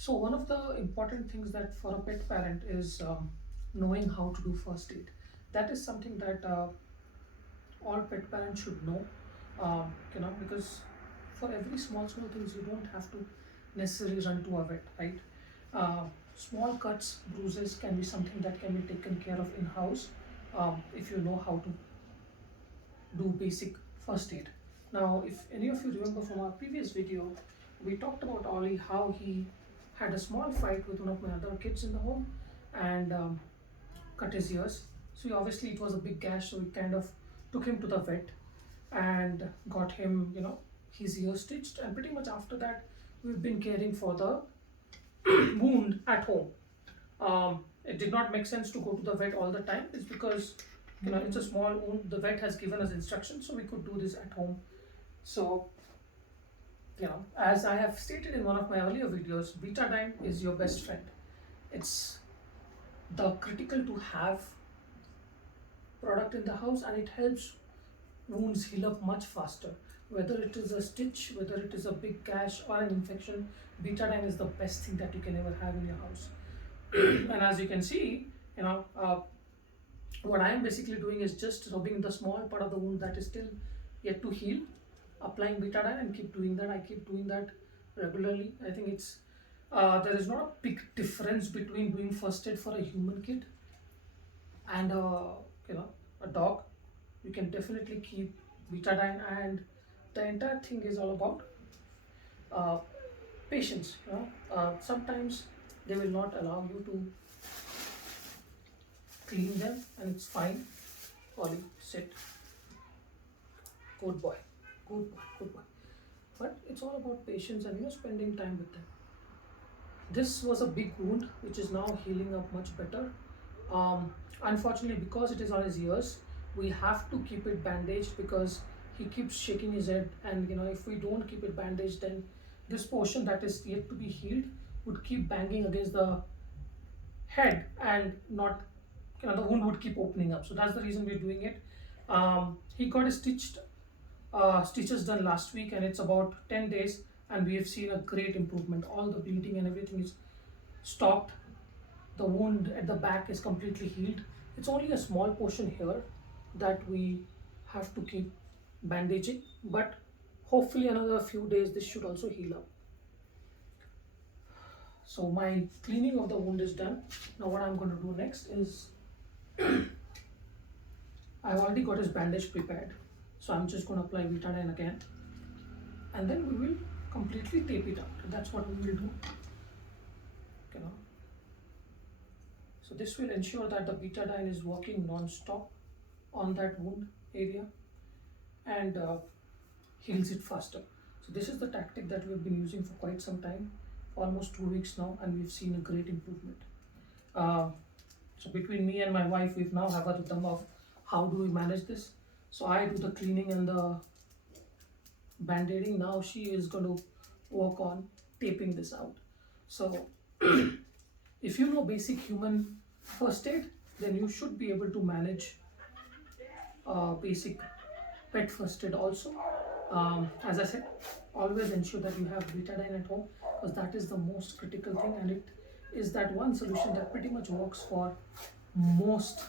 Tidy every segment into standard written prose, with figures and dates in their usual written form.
So one of the important things that for a pet parent is knowing how to do first aid. That is something that all pet parents should know. Because for every small things you don't have to necessarily run to a vet, right? Small cuts, bruises can be something that can be taken care of in house if you know how to do basic first aid. Now, if any of you remember from our previous video, we talked about Ollie, how he had a small fight with one of my other kids in the home and cut his ears. So obviously it was a big gash, so we kind of took him to the vet and got him, his ear stitched. And pretty much after that, we've been caring for the wound at home. It did not make sense to go to the vet all the time. It's because it's a small wound. The vet has given us instructions, so we could do this at home. So as I have stated in one of my earlier videos, Betadine is your best friend. It's the critical to have product in the house, and it helps wounds heal up much faster. Whether it is a stitch, whether it is a big gash or an infection, Betadine is the best thing that you can ever have in your house. And as you can see, what I am basically doing is just rubbing the small part of the wound that is still yet to heal, applying Betadine, and keep doing that. I keep doing that regularly. I think it's there is not a big difference between doing first aid for a human kid and a dog. You can definitely keep Betadine, and the entire thing is all about uh, patience. Sometimes they will not allow you to clean them, and it's fine. Ollie, sit. Good boy. Good boy. Good boy. But it's all about patience and spending time with them. This was a big wound, which is now healing up much better. Unfortunately, because it is on his ears, we have to keep it bandaged because he keeps shaking his head. And if we don't keep it bandaged, then this portion that is yet to be healed would keep banging against the head, and not the wound would keep opening up. So that's the reason we're doing it. He got his stitches done last week, and it's about 10 days, and we have seen a great improvement. All the bleeding and everything is stopped. The wound at the back is completely healed. It's only a small portion here that we have to keep bandaging, but hopefully another few days this should also heal up. So my cleaning of the wound is done. Now what I'm going to do next is I've already got his bandage prepared. So I'm just going to apply Betadine again, and then we will completely tape it out. That's what we will do. You know. So this will ensure that the Betadine is working non-stop on that wound area and heals it faster. So this is the tactic that we've been using for quite some time, almost 2 weeks now, and we've seen a great improvement. So between me and my wife, we've now have a rhythm of how do we manage this. So I do the cleaning and the band-aiding. Now she is going to work on taping this out. So if you know basic human first aid, then you should be able to manage basic pet first aid also. As I said, always ensure that you have Betadine at home, because that is the most critical thing, and it is that one solution that pretty much works for most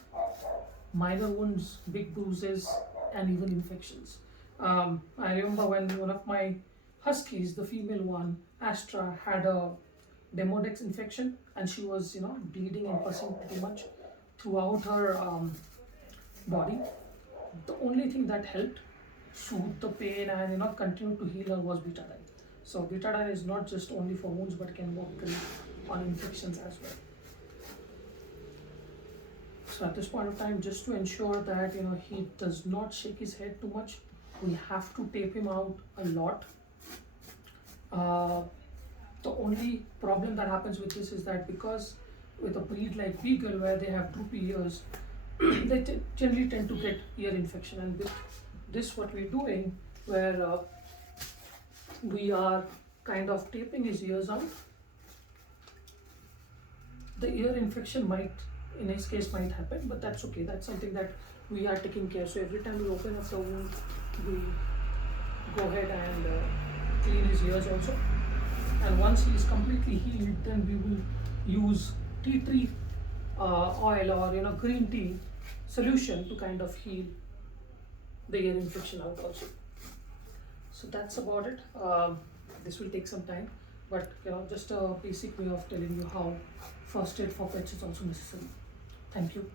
minor wounds, big bruises, and even infections. I remember when one of my huskies, the female one, Astra, had a Demodex infection, and she was, bleeding and pussing pretty much throughout her body. The only thing that helped soothe the pain and continue to heal her was Betadine. So Betadine is not just only for wounds, but can work great on infections as well. So at this point of time, just to ensure that he does not shake his head too much, we have to tape him out a lot. The only problem that happens with this is that because with a breed like Beagle, where they have droopy ears, they generally tend to get ear infection. And with this, what we're doing, where we are kind of taping his ears out, the ear infection might, in his case, might happen, but that's okay. That's something that we are taking care. So every time we open up the wound, we go ahead and clean his ears also. And once he is completely healed, then we will use tea tree oil, or green tea solution to kind of heal the ear infection out also. So that's about it. This will take some time, but just a basic way of telling you how first aid for pets is also necessary. Thank you.